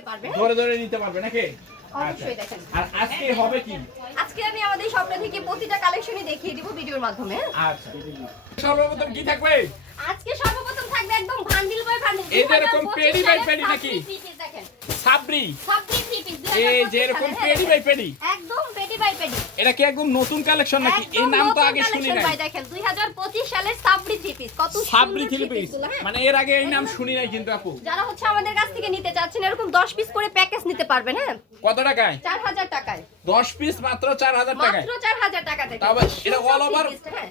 নিতে পারবে? ধরে ধরে নিতে পারবে নাকি? আচ্ছা। আর আজকে হবে কি? আজকে আমি আমাদের সবটা থেকে প্রতিটা কালেকশনই দেখিয়ে দিব ভিডিওর মাধ্যমে। আচ্ছা। সর্বপ্রথম কি থাকবে? আজকে সর্বপ্রথম থাকবে একদম বান্ডিল বাই বান্ডিল এই যে পেডি বাই পেডি নাকি? সাবরি। সাবরি এই যে পেডি বাই পেডি। একদম পেডি বাই পেডি এটা কি একদম নতুন কালেকশন নাকি? এই নাম তো আগে শুনি নাই। ভাই দেখেন 2025 সালের সাবরি থ্রি পিস কত সাবরি থ্রি পিস piece গুলো, হ্যাঁ? মানে এর আগে এই নাম শুনি নাই কিন্তু আপু। যারা হচ্ছে আমাদের কাছ থেকে নিতে চাচ্ছেন এরকম 10 পিস করে প্যাকেজ নিতে পারবেন হ্যাঁ? কত টাকায়? 4000 টাকায়। 10 পিস মাত্র 4000 টাকায়। মাত্র 4000 টাকা থেকে। তাও এটা অল ওভার হ্যাঁ?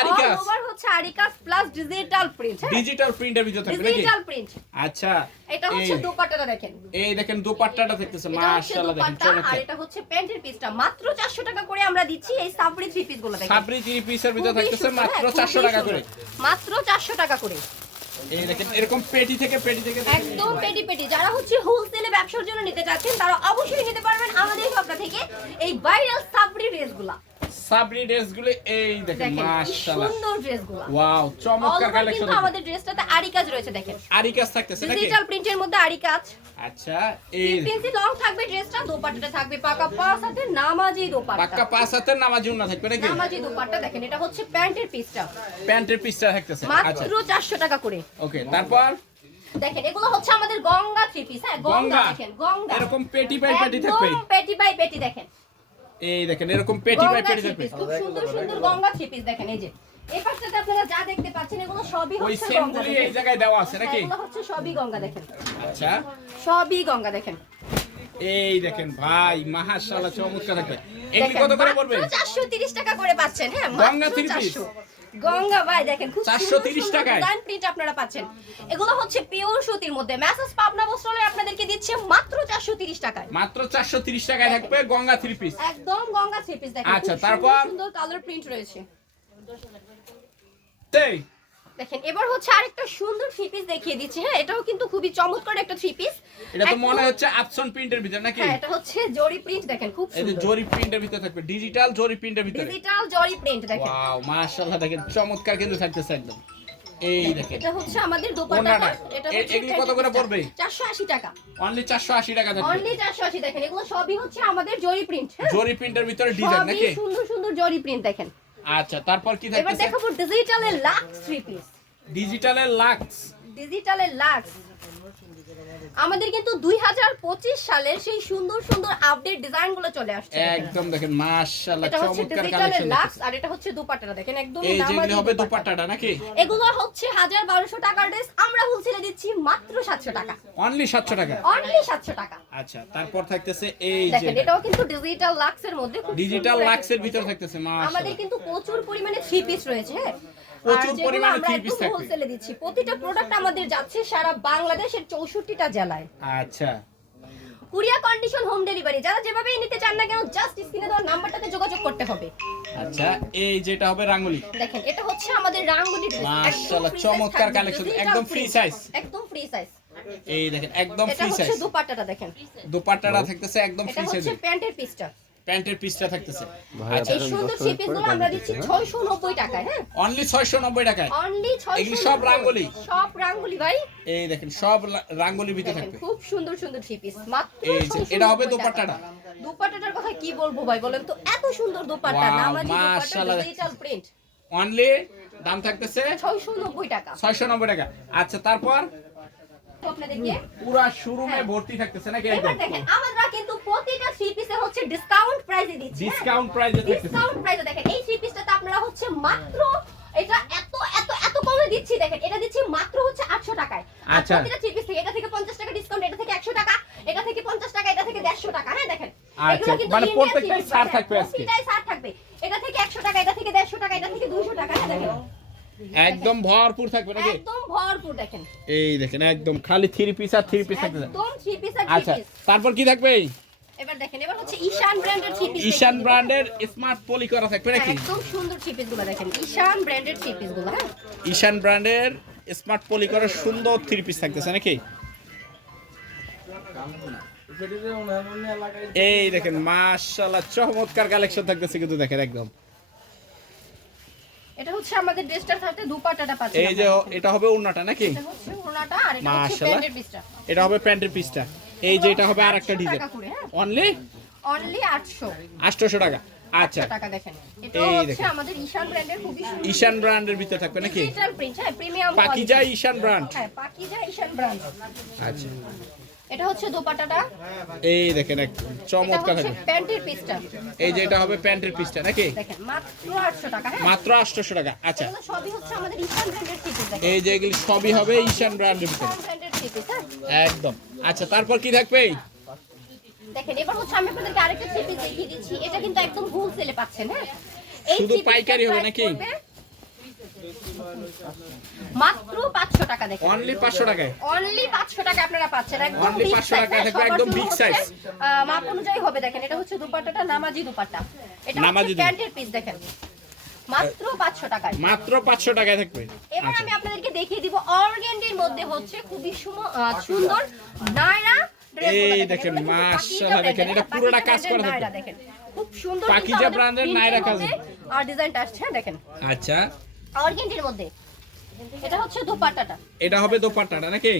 আরিকাস? ওভার হচ্ছে আরিকাস প্লাস ডিজিটাল প্রিন্ট ডিজিটাল প্রিন্টের ভিতর থাকবে নাকি? ডিজিটাল প্রিন্ট আচ্ছা এটা হচ্ছে দোপাট্টাটা দেখেন। এই দেখেন দোপাট্টাটা মাশাআল্লাহ দেখেন আর এটা হচ্ছে প্যান্টের পিসটা মাত্র 400 টাকা করে আমরা দিচ্ছি এই সাবরি থ্রি পিসগুলো দেখেন। সাবরি থ্রি পিসের ভিতর থাকতেছে মাত্র হ্যাঁ, 400 টাকা করে। মাত্র 400 টাকা করে। এই দেখেন এরকম পেটি থেকে পেটি থেকে একদম পেটি পেটি। যারা হচ্ছে হোলসেলে ব্যবসার জন্য নিতে চাচ্ছেন তারা অবশ্যই নিতে পারবেন আমাদের শপটা থেকে এই ভাইরাল সাবরি ড্রেসগুলো সাবরি ড্রেসগুলো এই দেখেন মাশাআল্লাহ। সুন্দর ড্রেসগুলো। ওয়াও চমৎকার কালেকশন কিন্তু আমাদের ড্রেসটাতে আরি কাজ রয়েছে দেখেন। আরি কাজ থাকতেছে নাকি? ডিজিটাল প্রিন্টের মধ্যে আরি কাজ আচ্ছা এই 15 লং থাকবে ড্রেসটা দোপাট্টাটা থাকবে পাকা পাঁচ হাতে নামাজি দোপাট্টা। পাঁচ হাতের নামাজি উন্না থাকবে নাকি? নামাজি দোপাট্টা দেখেন এটা হচ্ছে প্যান্টের পিসটা। প্যান্টের পিসটা থাকতেছে আচ্ছা। মাত্র 400 টাকা করে। ওকে তারপর? দেখেন এগুলো হচ্ছে আমাদের গঙ্গা থ্রি পিস হ্যাঁ গঙ্গা গঙ্গা? দেখেন গঙ্গা। এরকম পেটি বাই পেটি থাকবে পেটি বাই পেটি দেখেন। এই দেখেন এরকম পেটি বাই পেটি থাকবে খুব সুন্দর সুন্দর গঙ্গা থ্রি পিস দেখেন এই যে। এই পাশটাতে আপনারা যা দেখতে পাচ্ছেন এগুলো সবই ওই হচ্ছে সেম সেমগুলি গুলি এই জায়গায় দেওয়া আছে হ্যাঁ, নাকি? এগুলো হচ্ছে সবই গঙ্গা দেখেন। আচ্ছা। সবই গঙ্গা দেখেন। এই দেখেন ভাই মাশাআল্লাহ চমৎকার থাকবে এগুলি দেখেন, কত করে পড়বে? 430 টাকা করে পাচ্ছেন হ্যাঁ গঙ্গা থ্রি? 400 গঙ্গা ভাই দেখেন খুব 430 টাকায়? ডিজাইন প্রিন্ট আপনারা পাচ্ছেন। এগুলো হচ্ছে পিওর সুতির মধ্যে। মেসেজ পাবনা বস্ত্রালয় আপনাদেরকে দিচ্ছে মাত্র 430 টাকায়। মাত্র 430 টাকায় থাকবে গঙ্গা থ্রি পিস একদম গঙ্গা থ্রি পিস দেখেন আচ্ছা, তারপর? সুন্দর কালার প্রিন্ট রয়েছে। এই দেখেন এবার হচ্ছে আরেকটা সুন্দর থ্রি পিস দেখিয়ে দিচ্ছি। হ্যাঁ এটাও কিন্তু খুবই চমৎকার একটা থ্রি পিস এটা তো মনে হচ্ছে আপসন প্রিন্টের ভিতর নাকি? হ্যাঁ এটা হচ্ছে জরি প্রিন্ট দেখেন খুব সুন্দর এই যে জরি প্রিন্টের ভিতর থাকবে ডিজিটাল জরি প্রিন্টের ভিতরে। ডিজিটাল জরি প্রিন্ট দেখেন। ওয়াও মাশাআল্লাহ দেখেন চমৎকার কিন্তু থাকতেছে একদম। এই দেখেন। এটা হচ্ছে আমাদের দোপাট্টাটা এটা এগুলি কত করে পড়বে? 480 টাকা। অনলি 480 টাকা থাকবে। অনলি 480 দেখেন এগুলো সবই হচ্ছে আমাদের জরি প্রিন্ট হ্যাঁ? জরি প্রিন্টের ভিতরে ডিজাইন নাকি? সুন্দর সুন্দর জরি প্রিন্ট দেখেন। আচ্ছা তারপর কি এবার দেখো দেখাবো ডিজিটালের লাক্স থ্রি পিস ডিজিটালের লাক্স ডিজিটালের লাক্স আমাদের কিন্তু 2025 সালের সেই সুন্দর সুন্দর আপডেট ডিজাইনগুলো চলে আসছে একদম দেখেন মাশাআল্লাহ চমৎকার কালেকশন লাক্স আর এটা হচ্ছে দুপাট্টাটা দেখেন একদম এই যেগুলি হবে। নাকি? এগুলো হচ্ছে হাজার বারোশো টাকার ড্রেস আমরা হোলসেলে দিচ্ছি মাত্র সাতশো টাকা। অনলি 700 টাকা? অনলি সাতশো টাকা। আচ্ছা তারপর থাকতেছে এই যে দেখেন এটাও কিন্তু ডিজিটাল লাক্সের মধ্যে ডিজিটাল লাক্সের ভিতর। থাকতেছে আমাদের কিন্তু প্রচুর পরিমাণে থ্রি পিস রয়েছে হ্যাঁ? প্রচুর পরিমাণে three piece থাকবে। হোলসেলে দিচ্ছি। প্রতিটা প্রোডাক্ট আমাদের যাচ্ছে সারা বাংলাদেশের চৌষট্টিটা জেলায়। আচ্ছা। কুরিয়া কন্ডিশন হোম ডেলিভারি যারা যেভাবেই নিতে চান না কেন জাস্ট স্ক্রিনে দেওয়ার নাম্বারটাতে যোগাযোগ করতে হবে। আচ্ছা এই যেটা হবে রাঙ্গুলি। দেখেন এটা হচ্ছে আমাদের রাঙ্গুলি মাশাআল্লাহ, চমৎকার একদম free print, একদম ফ্রি সাইজ এই দেখেন একদম এটা হচ্ছে দুপাট্টাটা দেখেন। দোপাট্টাটা থাকতেছে একদম এটা হচ্ছে প্যান্টের পিসটা প্যান্টের পিসটা থাকতেছে। ভাইয়া এই সুন্দর থ্রি পিসগুলো আমরা দিচ্ছি 690 টাকায় হ্যাঁ? অনলি 690 টাকায়? অনলি 690 এগুলি সব রাঙ্গুলি? সব রাঙ্গুলি ভাই। এই দেখেন সব রাঙ্গুলির ভিতরে থাকবে। খুব সুন্দর সুন্দর থ্রি পিস মাত্র এই এটা হবে দোপাট্টাটা। দোপাট্টাটার কথা কি বলব ভাই বলেন তো? এত সুন্দর দোপাট্টা নামাজি দোপাট্টা। ডিজিটাল প্রিন্ট অনলি দাম থাকতেছে 690 টাকা। 690 টাকা। আচ্ছা তারপর? আপনাদেরকে পুরা শোরুমে ভর্তি থাকতেছে নাকি একদম? দেখেন কিন্তু প্রতিটা থ্রি পিসে হচ্ছে ডিসকাউন্ট প্রাইসে দিচ্ছি ডিসকাউন্ট প্রাইসে ডিসকাউন্ট প্রাইসে দেখেন এই থ্রি আপনারা হচ্ছে মাত্র এটা এত এত এত কমে দিচ্ছি দেখেন এটা দিচ্ছি মাত্র হচ্ছে 800 টাকায়। আচ্ছা। প্রতিটা থ্রি পিস থেকে এটা থেকে 50 টাকা ডিসকাউন্ট এটা থেকে 100 টাকা এটা থেকে 50 টাকা এটা থেকে 150 টাকা হ্যাঁ দেখেন? আচ্ছা, মানে প্রত্যেকটাই ছাড় হ্যাঁ, থাকবে আজকে। ছাড় থাকবে। এটা থেকে 100 টাকা এটা থেকে 150 টাকা এটা থেকে 200 টাকা হ্যাঁ দেখেন? একদম ভরপুর থাকবে নাকি? একদম ভরপুর দেখেন। এই দেখেন একদম খালি থ্রি পিস আর থ্রি পিস থাকতেছে একদম থ্রি পিস আর থ্রি আচ্ছা তারপর কি থাকবে এবার দেখেন এবার হচ্ছে ঈশান ব্র্যান্ডের থ্রি পিস ঈশান ব্র্যান্ডের স্মার্ট পলি করা থাকবে নাকি? একদম সুন্দর থ্রি দেখেন ঈশান ব্র্যান্ডের থ্রি হ্যাঁ। ঈশান ব্র্যান্ডের স্মার্ট পলি করা সুন্দর থ্রি পিস থাকতেছে নাকি? এই দেখেন মাশাআল্লাহ চমৎকার কালেকশন থাকতেছে কিন্তু দেখেন একদম। এটা হচ্ছে আমাদের সাথে দুপাটাটা পাচ্ছি এই যে এটা হবে ওড়নাটা নাকি? এটা হচ্ছে ওড়নাটা আর এটা হচ্ছে প্যান্টের পিসটা এটা হবে প্যান্টের পিসটা এই যে এটা হবে আর একটা ডিজাইন। অনলি অনলি আটশো। আটশোশো টাকা। আচ্ছা। টাকা দেখেন। এটা হচ্ছে আমাদের ঈশান ব্র্যান্ডের খুবই সুন্দর ঈশান ব্র্যান্ডের ভিতরে থাকবে নাকি? ডিজিটাল প্রিন্ট হ্যাঁ প্রিমিয়াম পাকিজা ঈশান ব্র্যান্ড হ্যাঁ পাকিজা ঈশান ব্র্যান্ড আচ্ছা। এটা হচ্ছে দোপাট্টাটা। এই দেখেন এক চমৎকার থাকবে প্যান্টের পিসটা। এই যে এটা হবে প্যান্টের পিসটা নাকি? দেখেন মাত্র আটশো টাকা হ্যাঁ। মাত্র আটশোশো টাকা আচ্ছা। সবই হচ্ছে আমাদের ঈশান ব্র্যান্ডের পিস দেখেন। এই যে এগুলি সবই হবে ঈশান ব্র্যান্ডের পিস একদম। আচ্ছা তারপর কি থাকবে? দেখেন এবার হচ্ছে আমি আপনাদেরকে আরেকটা থ্রি পিস দেখিয়ে দিচ্ছি। এটা কিন্তু একদম হোলসেলে পাচ্ছেন হ্যাঁ? এই শুধু পাইকারি হবে নাকি? মাত্র পাঁচশো টাকা দেখেন। অনলি পাঁচশো টাকায়? অনলি পাঁচশো টাকা আপনারা পাচ্ছেন একদম big 500 টাকা থাকবে, একদম size। আহ, মাপ অনুযায়ী হবে দেখেন। এটা হচ্ছে দুপাট্টাটা নামাজি দুপাট্টা। এটা নামাজি পিস দেখেন। মাত্র পাঁচশো টাকায়। মাত্র পাঁচশো টাকায় থাকবে। এবার আচ্ছা। আমি আপনাদেরকে দেখিয়ে দিব অর্গেন্ডির মধ্যে হচ্ছে খুবই সুন্দর নায়রা এই দেখেন, মাশাআল্লাহ, দেখেন, এটা পুরোটা কাজ করা থাকে। খুব সুন্দর পাকিজা print নায়রা কাজ। আর ডিজাইনটা আসছে হ্যাঁ দেখেন। আচ্ছা। অর্গেন্ডির মধ্যে। এটা হচ্ছে দোপাট্টাটা। এটা হবে দোপাট্টাটা নাকি?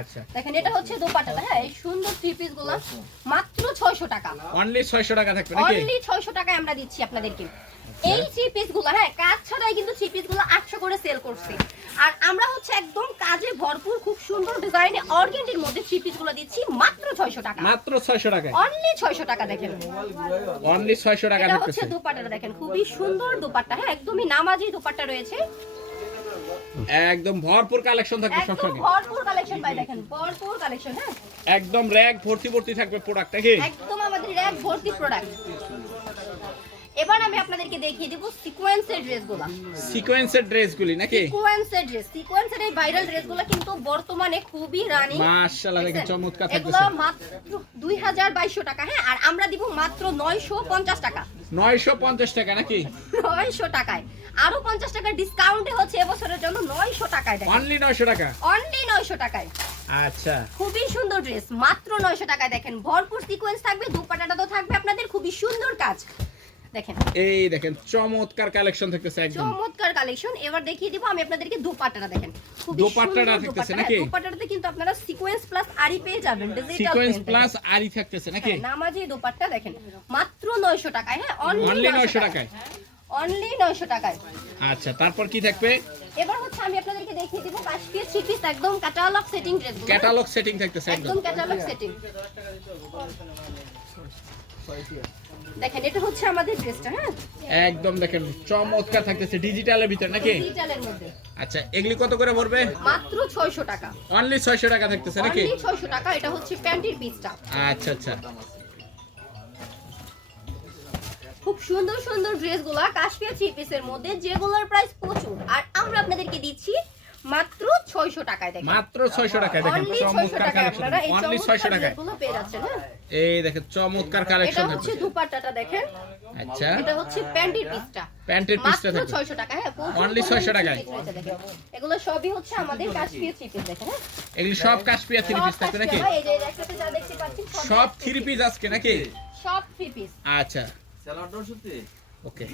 আচ্ছা। দেখেন এটা হচ্ছে দোপাট্টাটা হ্যাঁ এই সুন্দর থ্রি পিসগুলো। মাত্র 600 টাকা। অনলি ছয়শো টাকা থাকবে নাকি? অনলি 600 টাকায় আমরা দিচ্ছি আপনাদেরকে। এই থ্রি পিসগুলো হ্যাঁ কাজ ছাড়াই কিন্তু থ্রি পিসগুলো 800 করে সেল করছি। আর আমরা হচ্ছে একদম কাজে ভরপুর খুব সুন্দর ডিজাইনে অর্গেন্ডির মধ্যে থ্রি পিসগুলো দিচ্ছি মাত্র 600 টাকা। মাত্র ছয়শো টাকায়। অনলি 600 টাকা দেখেন। অনলি ছয়শো টাকা এটা হচ্ছে দোপাট্টাটা দেখেন খুবই সুন্দর দোপাট্টা হ্যাঁ একদমই নামাজি দোপাট্টা রয়েছে। একদম ভরপুর কালেকশন থাকবে একদম সবসময় ভরপুর কালেকশন ভাই দেখেন ভরপুর কালেকশন হ্যাঁ। একদম র্যাক ভর্তি ভর্তি থাকবে প্রোডাক্ট নাকি? একদম আমাদের র্যাক ভর্তি প্রোডাক্ট এবার আমি আপনাদেরকে দেখিয়ে দেব সিকোয়েন্সের ড্রেসগুলো। সিকোয়েন্সের ড্রেসগুলি নাকি? সিকোয়েন্সের ড্রেস। সিকোয়েন্সের এই ভাইরাল ড্রেসগুলো কিন্তু বর্তমানে খুবই রানি। মাশাআল্লাহ দেখেন চমৎকার এগুলো মাত্র দুই হাজার বাইশশো টাকা। হ্যাঁ আর আমরা দিব মাত্র নয়শো পঞ্চাশ টাকা। নয়শো পঞ্চাশ টাকা নাকি? নয়শো টাকায়। আরও পঞ্চাশ টাকা ডিসকাউন্টে হচ্ছে এবছরের জন্য নয়শো টাকায় দেখেন। অনলি নয়শো টাকা? অনলি নয়শো টাকায়। আচ্ছা। খুবই সুন্দর ড্রেস মাত্র নয়শো টাকায় দেখেন। ভরপুর সিকোয়েন্স থাকবে দুপাটাটা তো থাকবে আপনাদের খুবই সুন্দর কাজ। দেখেন। এই দেখেন চমৎকার কালেকশন থাকতেছে একদম। চমৎকার কালেকশন এবার দেখিয়ে দিব আমি আপনাদেরকে দোপাট্টাটা দেখেন। দোপাট্টাটা থাকতেছে নাকি? দোপাট্টাটাতে কিন্তু আপনারা সিকোয়েন্স প্লাস আরি পেয়ে যাবেন সিকোয়েন্স প্লাস আরই থাকতেছে নাকি? নামাজি দোপাট্টা দেখেন। মাত্র 900 টাকায় হ্যাঁ অনলি অনলি নয়শো টাকায়। অনলি 900 টাকায়। আচ্ছা তারপর কি থাকবে? এবার হচ্ছে আমি আপনাদেরকে দেখিয়ে দিব কাশ্মীর থ্রি পিস একদম catalogue setting dress catalogue setting থাকতেছে একদম। ক্যাটালগ সেটিং দেখেন এটা হচ্ছে আমাদের ড্রেসটা হ্যাঁ? একদম দেখেন চমৎকার থাকতেছে ডিজিটালের ভিতর নাকি? ডিজিটালের মধ্যে। আচ্ছা এগুলি কত করে পড়বে? মাত্র 600 টাকা। অনলি ছয়শো টাকা থাকতেছে নাকি? অনলি 600 টাকা এটা হচ্ছে প্যান্টির পিসটা। আচ্ছা আচ্ছা। খুব সুন্দর সুন্দর ড্রেসগুলা কাশ্মীর থ্রি পিসের মধ্যে যেগুলোর প্রাইস প্রচুর। আর আমরা আপনাদেরকে দিচ্ছি মাত্র 600 টাকায় দেখেন। মাত্র ছয়শো টাকায় দেখেন। অনলি 600 চমৎকার কালেকশন অনলি ছয়শো চমৎকার টাকায়। পেয়ে হ্যাঁ? এই দেখেন চমৎকার এটা হচ্ছে দুপাট্টাটা দেখেন। আচ্ছা। এটা হচ্ছে প্যান্টির পিসটা। প্যান্টের পিসটা মাত্র থাকবে 600 টাকা হ্যাঁ প্রচুর Only 600 টাকায়। দেখেন। এগুলো সবই হচ্ছে আমাদের কাশ্মীর থ্রি পিস দেখেন হ্যাঁ? এগুলি সব কাশ্মীর থ্রি পিস থাকবে নাকি? এই যে একসাথে যা দেখতে পাচ্ছেন সব থ্রি পিস আজকে নাকি? সব থ্রি পিস আচ্ছা। ওকে